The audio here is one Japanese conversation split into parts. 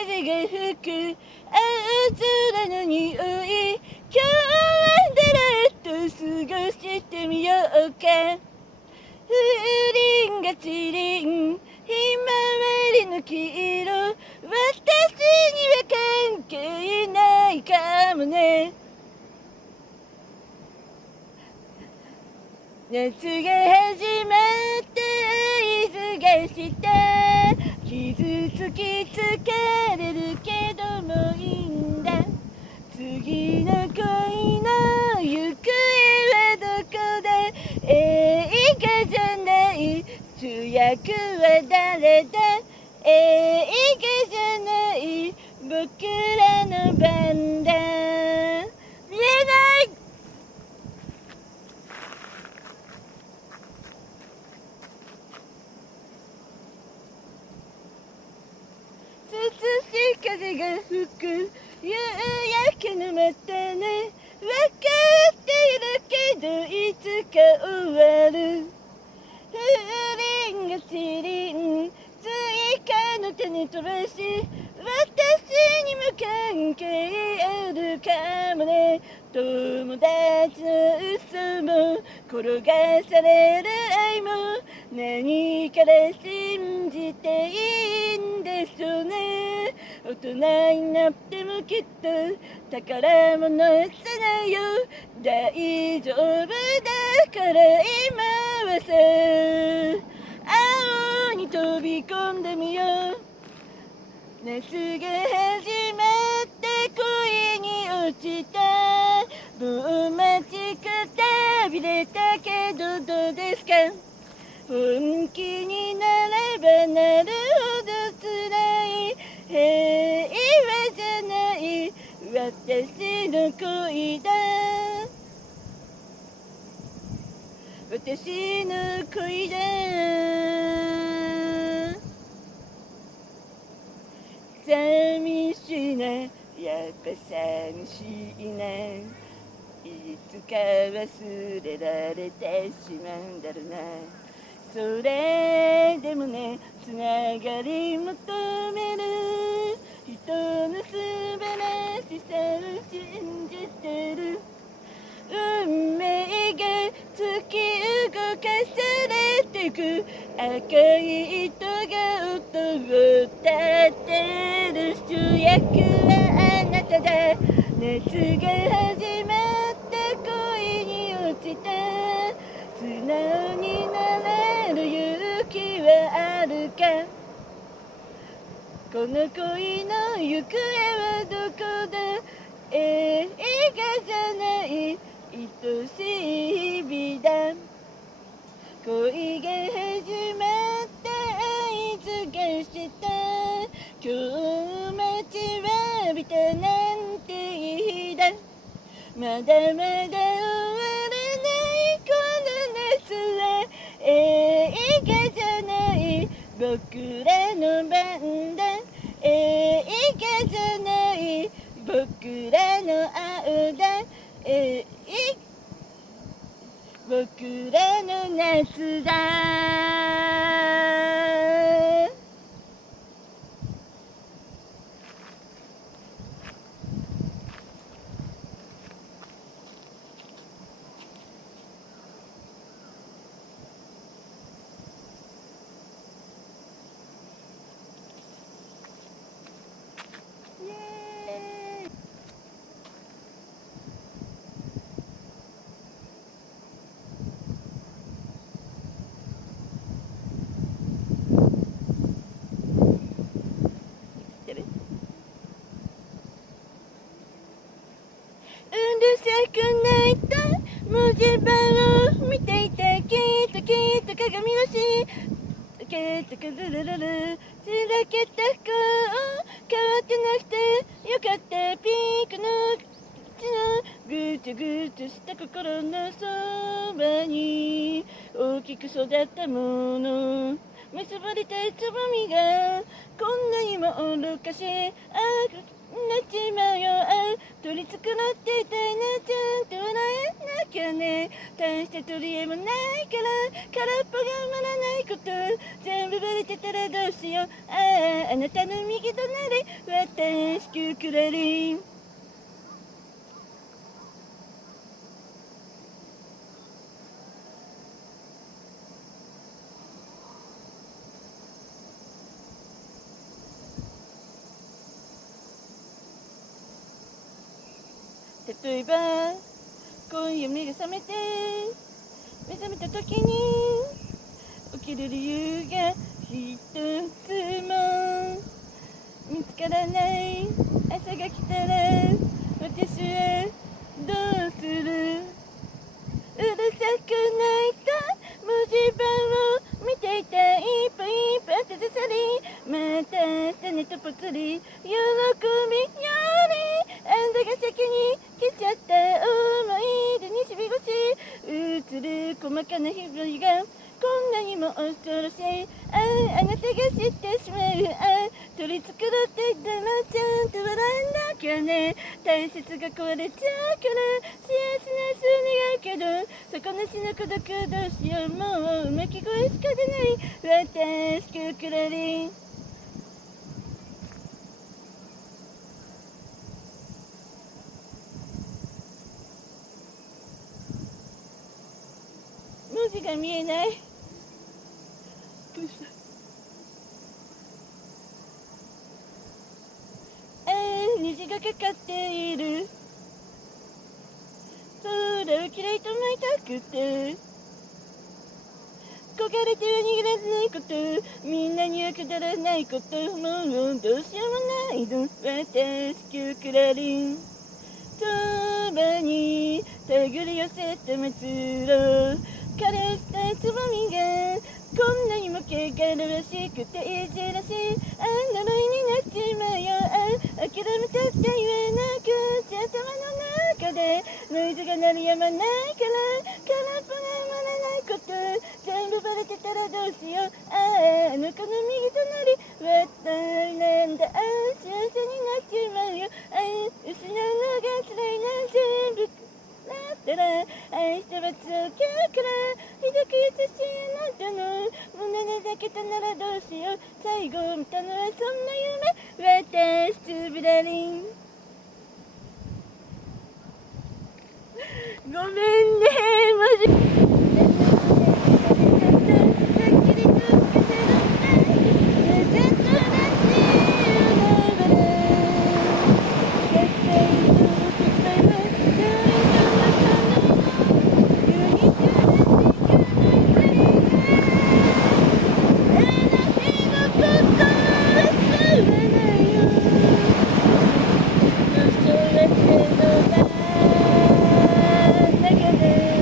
風が吹く青空の匂い、今日はだらっと過ごしてみようか。風鈴がチリン、ひまわりの黄色、私には関係ないかもね。夏が始まって合図がした、傷つき疲れるけどもいいんだ。次の恋の行方はどこだ、映画じゃない、主役は誰だ、映画じゃない僕らの番だ。見えない。涼しい風が吹く夕焼けのまたね、分かっているけどいつか終わる。風鈴がチリン、スイカの種飛ばし、私にも関係あるかもね。友達の嘘も転がされる愛も何から信じていいんでしょうね。大人になってもきっと宝物さないよ。大丈夫だから今はさ、青に飛び込んでみよう。夏が始まって恋に落ちた、もう待ちくたびれたけどどうですか。本気になればなるほど辛い、平和じゃない私の恋だ。私の恋だ。寂しいな、やっぱ寂しいな、いつか忘れられてしまうんだろうな。それでもね、つながり求める人の素晴らしさを信じてる。運命が突き動かされていく、赤い糸が音を立てる。主役はあなただ。夏が始まった恋に落ちた、素直になれる勇気はあるか。この恋の行方はどこだ、映画じゃない愛しい日々だ。恋が始まった合図がした、今日待ちわびたなんて日だ。まだまだ終わらないこの夏は、映画じゃない僕らの番だ。映画じゃない僕らの青だ。僕らの夏だ。くないと文字盤を見ていた、きっと鏡のしけたくるるるる、しらけた子変わってなくてよかった。ピンクのぐちゃぐちゃした心のそばに大きく育ったもの、結ばれたつぼみがこんなにも愚かしちまうよ。取り繕っていたいな、ちゃんと笑えなきゃね。大した取り柄もないから空っぽが埋まらないこと全部バレてたらどうしよう。あなたの右隣私キュークラリン。例えば今夜目が覚めて目覚めた時に起きる理由が一つも見つからない朝が来たら私はどうする。うるさくないと文字盤を見ていた一歩一歩後ずさりまた明日寝とぽつり喜びよりあんたが先に来ちゃった思い出にしびごし映る細かな日々がこんなにも恐ろしい。あなたが知ってしまう。取り繕っていたらちゃんと笑えなきゃね。大切が壊れちゃうから幸せな数願うけど底なしの孤独どうしよう。もううめき声しか出ない私キュークラリン。文字が見えない。虹がかかっている。空をきれいと舞いたくて焦がれては逃げられないこと、みんなにはくだらないこと、もうどうしようもないの私キュークラリン。そばに手繰り寄せた末路枯れたつぼみがこんなにも汚らしくていじらしい呪いになっちまうよ。諦めたって言えなくちゃ頭の中でノイズが鳴りやまないから空っぽが生まれないこと全部バレてたらどうしよう。あの子の右隣私なんだ。幸せになっちまうよ。失うのが辛いな。全部だったら愛した罰を受けるからひどく優しいあなたの胸で抱けたならどうしよう。最後見たのはそんな夢私つぶらりん。ごめんねマジ中で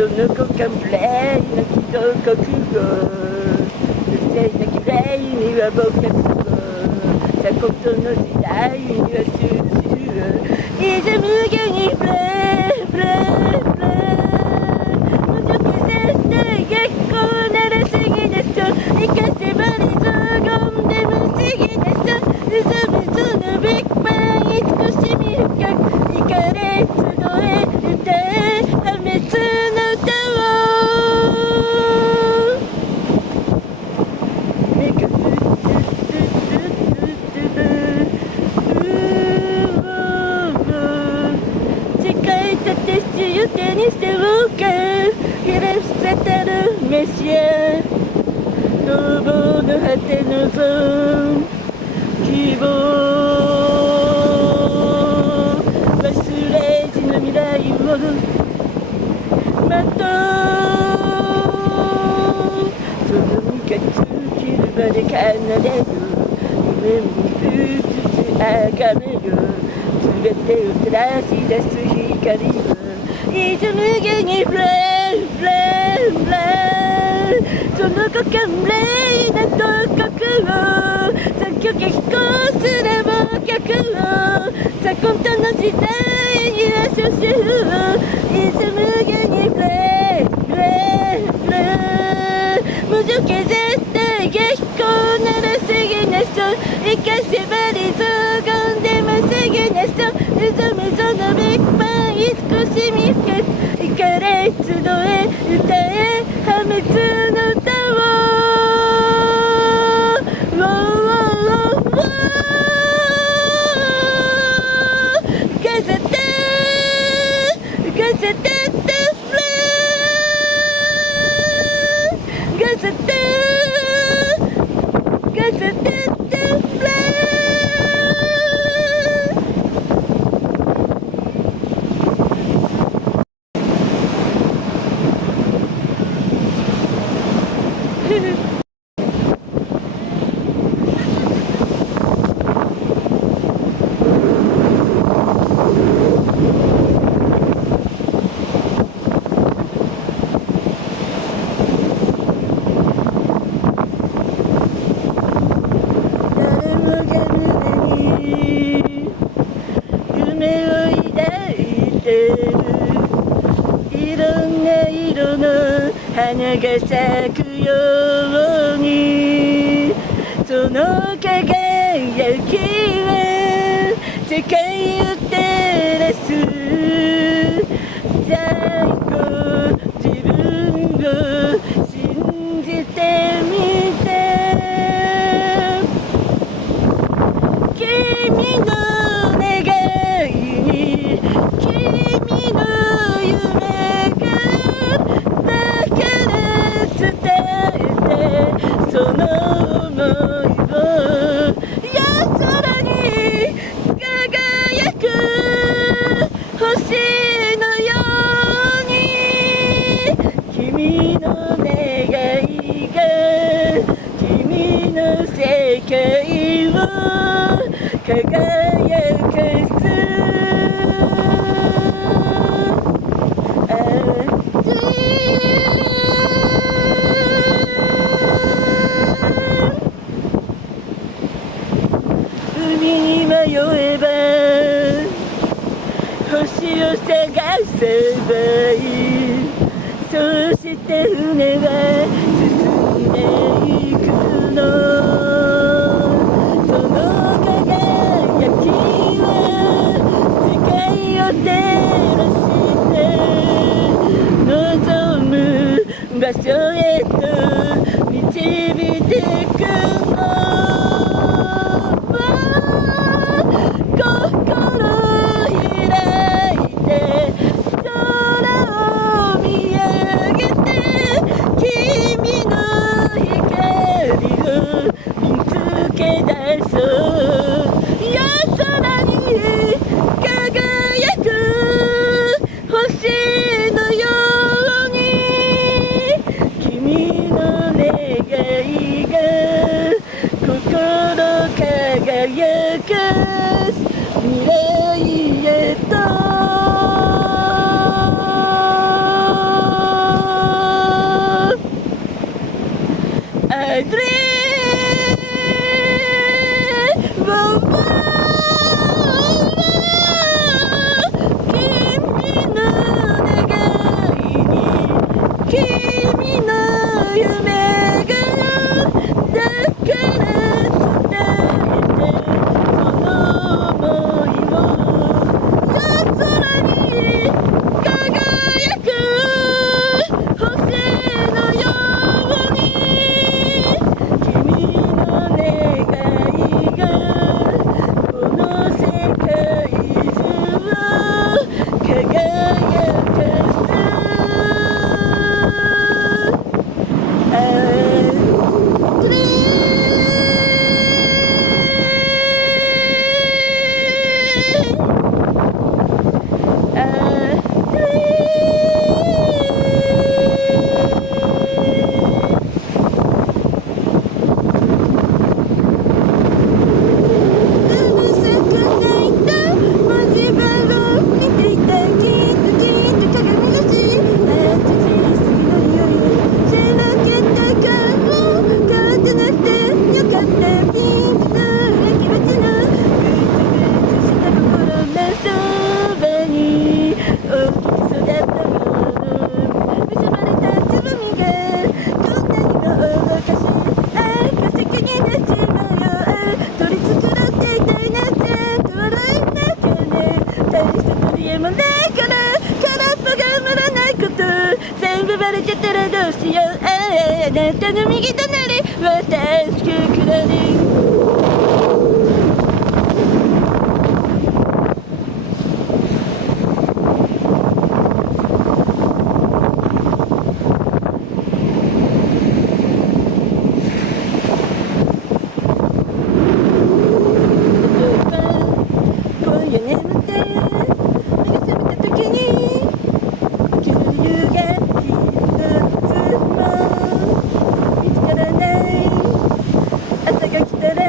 その子か無礼な既存国語無礼な綺麗には僕たちを鎖国の時代には終止いざ無限にブレブレブレ無条件絶対激高ならすぎでしょ生かせばり雑言でも不思議でしょうざむそのビッグバン慈しみ深くイカれ集え歌え破滅の歌をめくる世界立てしを手にしておうか許せたるメシア逃亡の果てのゾーン希望忘れじの未来をまとその三日切るまで奏でる夢見るつつあがめる全てを照らし出す光をいつ無限にフレーフレーフレーその子か無礼な独国を作曲飛行すれば曲をさコントの時代には初秋をいつ無限にフレーフレーフレー無条件絶対激高ならすぎな人生かせばり雑言でもすぎな人望むそのビッグバン慈しみ深くイカれ集え歌え破滅の歌を花が咲くようにその輝きは世界を照らす最高自分を信じてみて君の願いに君の夢がその想いを夜空に輝く星のように君の願いが君の世界を輝かす迷えば星を探せばいいそして船は進んでいくの。その輝きは世界を照らして望む場所へと導いてくの。心開いて空を見上げて君の光を見つけ出そう。夜空に輝く星のように君の願いが心輝かす未来へと。I dream君の願いに君の夢がだから伝えてその想いを夜空に輝く星のように君の願いがこの世界中を輝かす。あなたの右隣私キュークラリン。今夜眠って目が覚めた時に給油が一つも見つからない。朝が来たら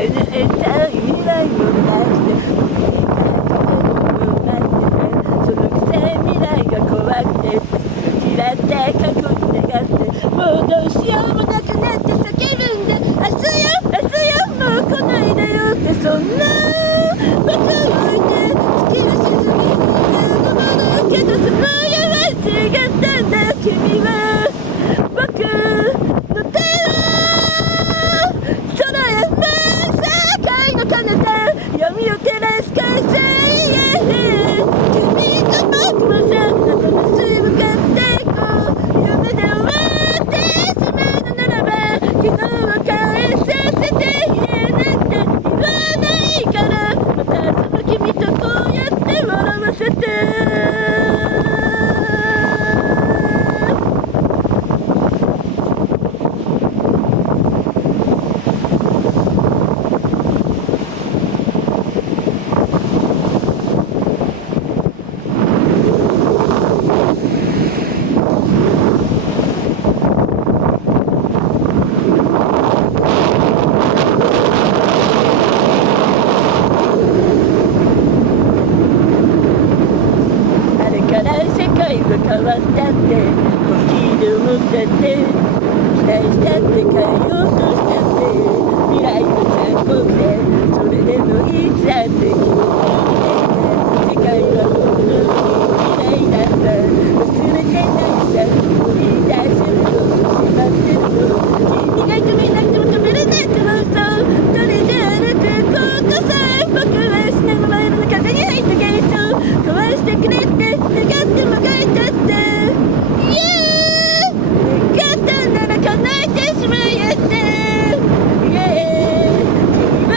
叶えたい未来を待ってそのくせ未来が怖くて嫌って過去に願ってもうどうしようもなくなって叫ぶんで明日よ明日よもう来ないでよってそんな僕を置いて月は沈みになるものけどその世は違ったんだ君は僕の手を空へ世界の彼方闇を照らす海星へ君と僕もさ新しい向かっていこう夢で終わってしまうのならば昨日は返させて言えなくて言わないからまたその君とこうやって笑わせて変わったって本気で思ったって期待したって変えようとしたって未来の残酷でそれでもいいさって君の世界は本当に嫌いだった忘れてないさ言い出せるのしまってるの君が止めなくても止めれないと思うそう一人で歩くことさえ僕はしないまま夜の風に入った現象壊してくれって願ってもがいたって願ったなら叶えてしまえって君は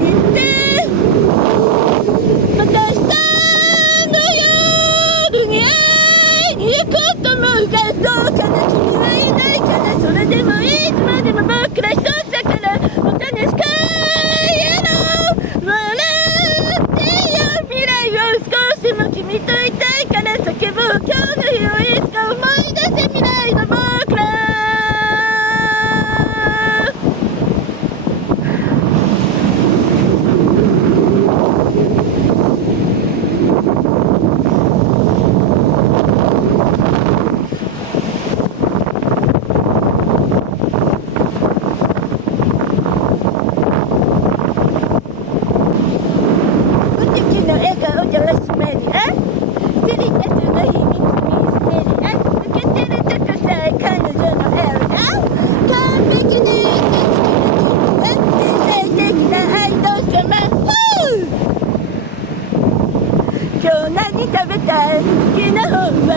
言ってまた明日の夜に会いに行こうと思うがどうかな君はいないからそれでもいつまでも僕ら一つだからまたねしかやろう笑ってよ未来を少しも君といたいから叫ぼう今日の日をいつか思い出せ未来の僕ら私の笑顔じゃらしめにあセリタスの秘密ミステリア抜けてるとこさえ彼女のエルが完璧に行きつけの君は天才的なアイドル様今日何食べたい好きな本は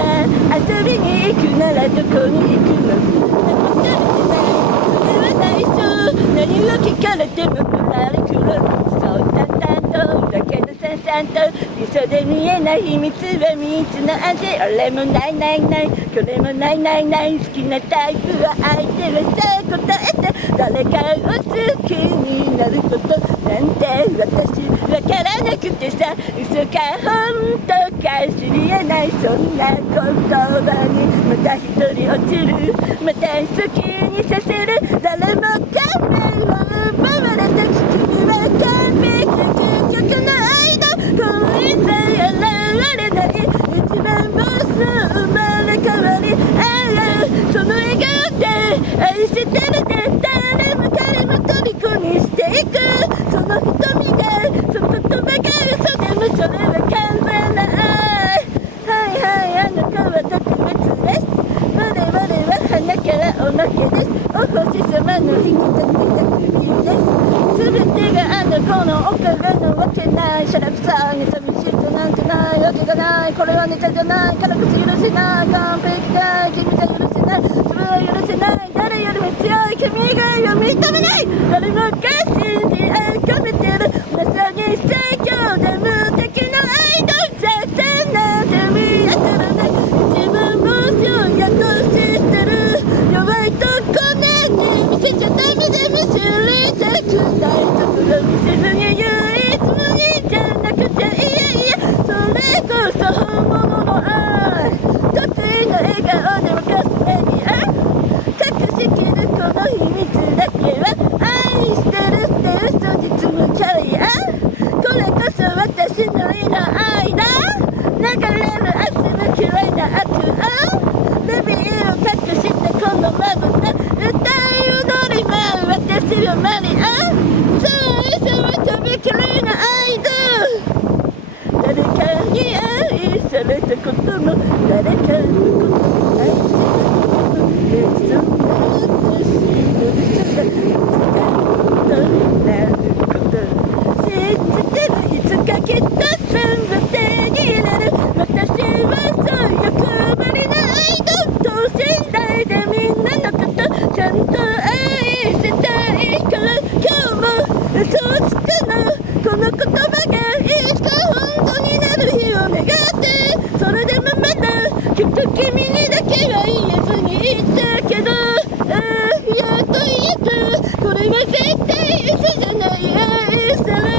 遊びに行くならどこに行くの騙されてないそれは内緒何を聞かれてもぶらりくるそう淡々とだけどさんと嘘で見えない秘密は蜜の味俺もないないないこれもないないない好きなタイプは相手はさあ答えて誰かを好きになることなんて私わからなくてさ嘘か本当か知りえないそんな言葉にまた一人落ちるまた好きにさせる誰も感銘を奪われた君は完璧な究極の愛だこれさえ現れない一番ボスの生まれ変わりああその笑顔で愛してるで誰も彼も虜にしていくその瞳がその言葉が嘘でもそれは完全な愛はいはいあなたは特別です我々は花からおまけですお星様の引き立てた首です全てがあの子のおからのわけないしゃらくさいね寂しいとなんてないわけがないこれはネタじゃないからこそ許せない完璧だ君が許せないそれは許せない誰よりも強い君以外は認めない誰もが信じ込めてるまさに最強で無敵のアイドルさせなんて見当たらない一番面白いやとしてる弱いとこなに見せちゃダメでも知りたくないところ見せずに唯一無二じゃなくていやいやそれこそ本物の愛得意の笑顔で沸かす目に隠しきるこの秘密だけは愛そうさはとびきりの愛だ。誰かに愛されたことも誰かのことも愛されたこともそんな私の嘘がとなること信じてる。いつかきっと全部手に入れる。私はそう欲張りな愛だ。等身大でみんなのことちゃんと愛したいから今日も嘘をつくの。この言葉がいつか本当になる日を願って。それでもまだきっと君にだけは言えずにいたけど、やっと言えた。これは絶対嘘じゃない愛され。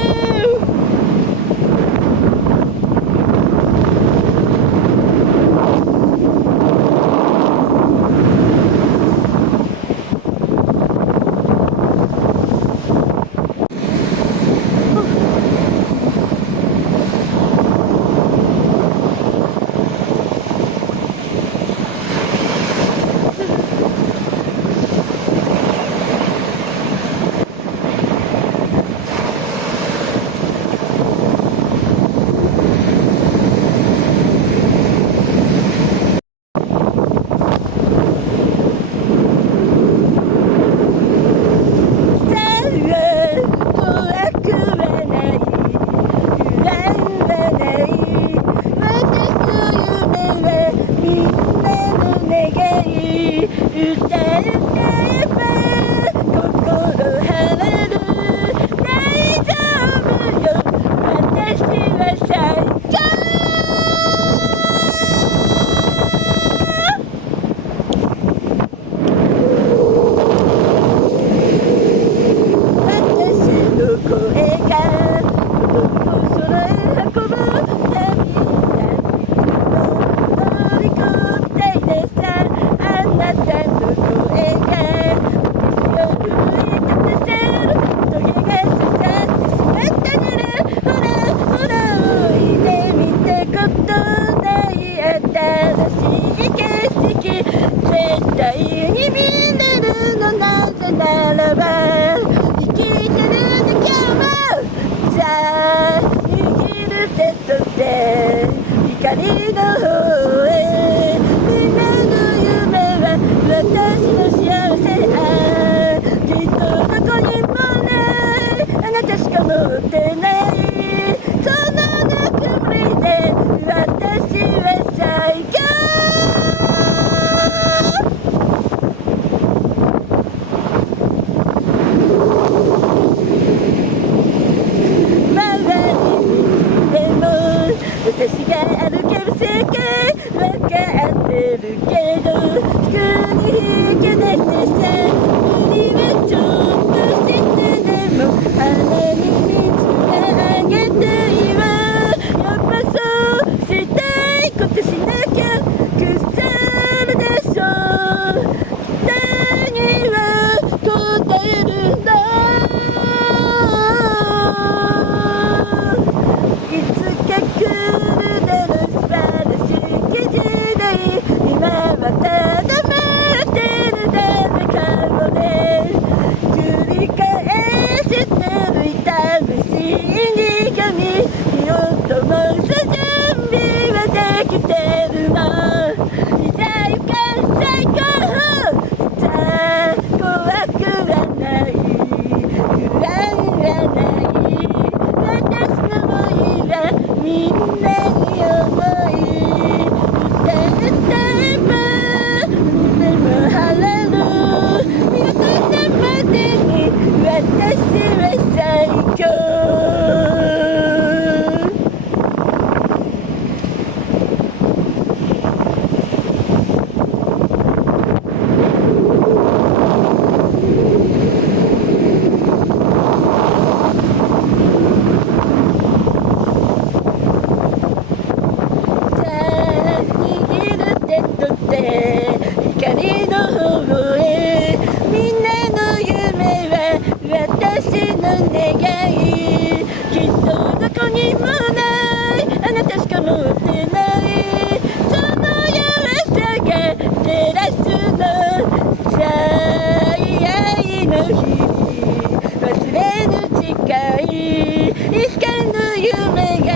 忘れぬ近い光の夢が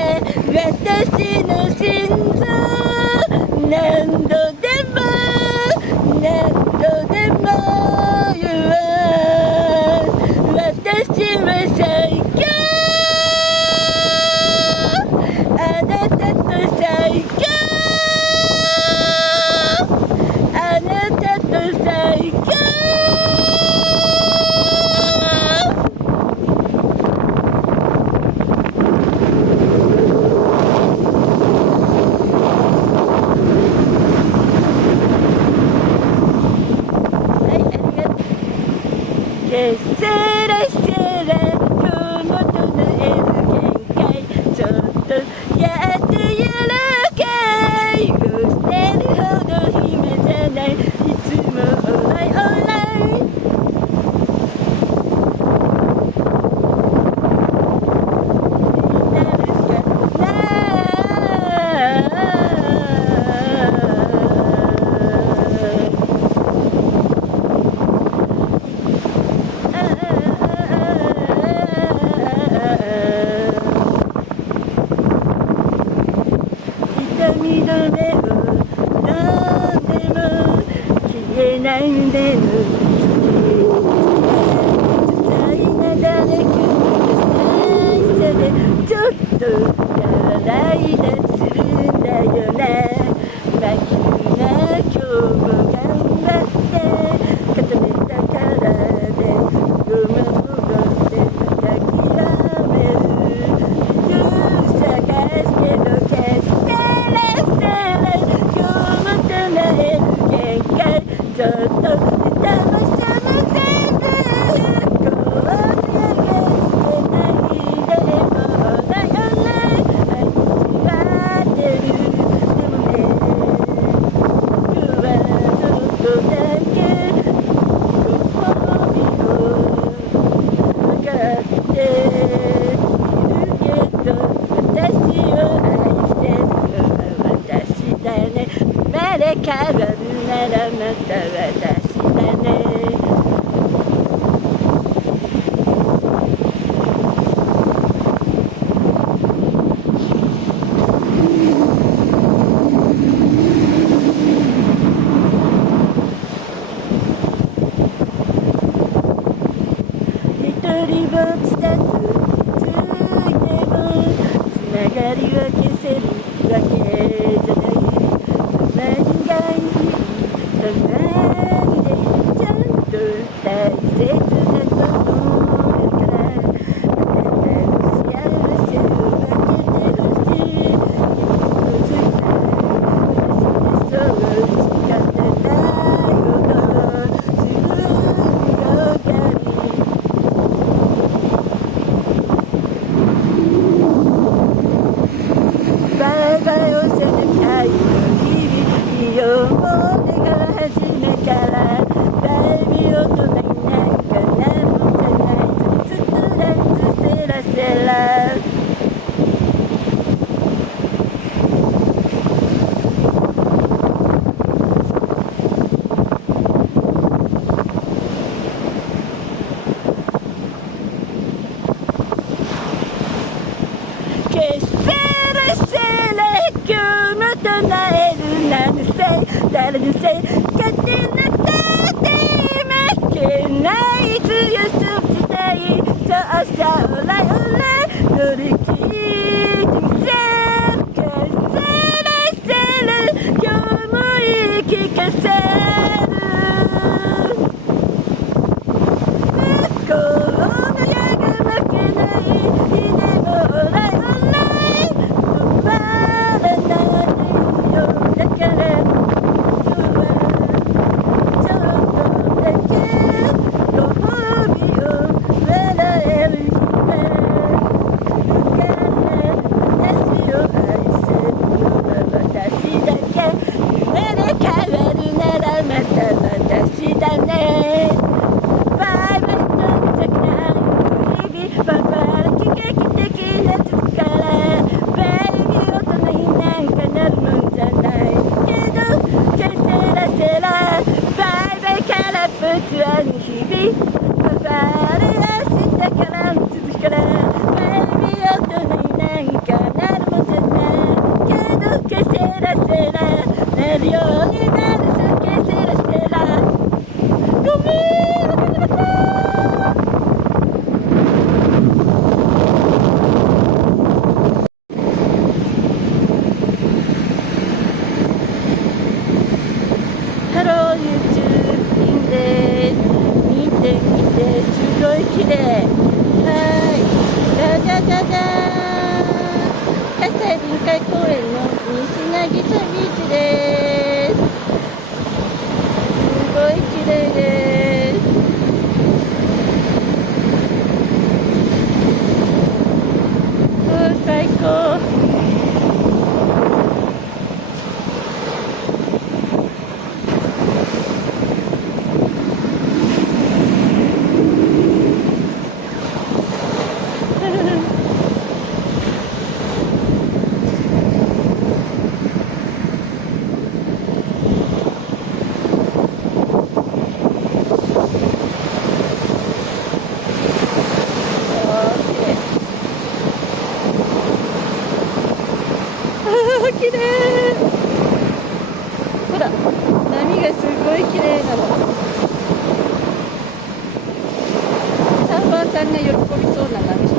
私の心臓何度でも言う私は最強あなたと最強あなたと最強ケセラセラ今日も唱える限界ちょっとやってやるかい許せるほど暇じゃないいつもオーライオーライなるしか痛み止めを飲んでも消えない胸の些細な誰かの優しさでちょっと和らいだするんだよね真冬な今日も頑張って固めた体でごまを持ってまた諦める探してどけちょっと騙さませるこう手がしてないでもだよね毎日待ってるでもね今日はちょっとだけご褒美を分かっているけど私を愛してるのは私だよね生まれ変わるならまた私だね一人ぼっちだと気づいてもつながりは消せるわけじゃない何がいい隣でちゃんと大切だと思うからあなたの幸せを分けてほしい一歩ずつ私でそう仕方ないことするよがりバイバイをせなきゃいいの日々も初めからだいぶ大人になんかなんもじゃないずっとランズセラセラケセラセラ今日も唱えるなんせ誰のせい勝手なだって負けない強さを伝えそうさオラオラ乗り切ってみせケセラセラ今日も言い聞かせる向こうの矢が負けないでもオラオラ止まらないよだからご褒美を笑える日が来るからじゃじゃじゃじゃーん。葛西臨海公園の西渚ビーチです。すごい綺麗です。最高。綺麗。ほら、波がすごい綺麗なの。サーファーさんが喜びそうな波。